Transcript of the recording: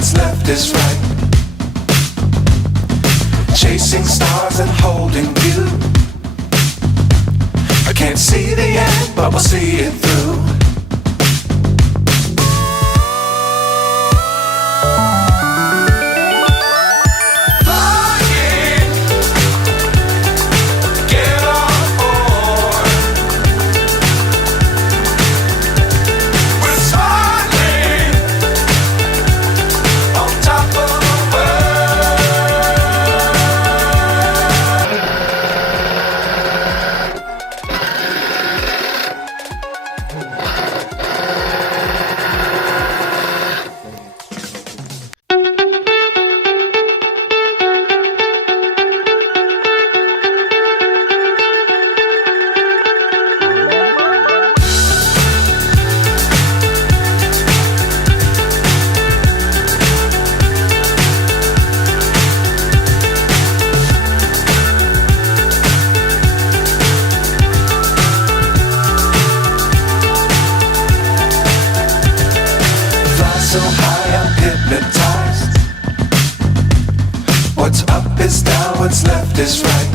what's left is right. Chasing stars and holding you. I can't see the end, but we'll see it through. So high I'm hypnotized. What's up is down, what's left is right.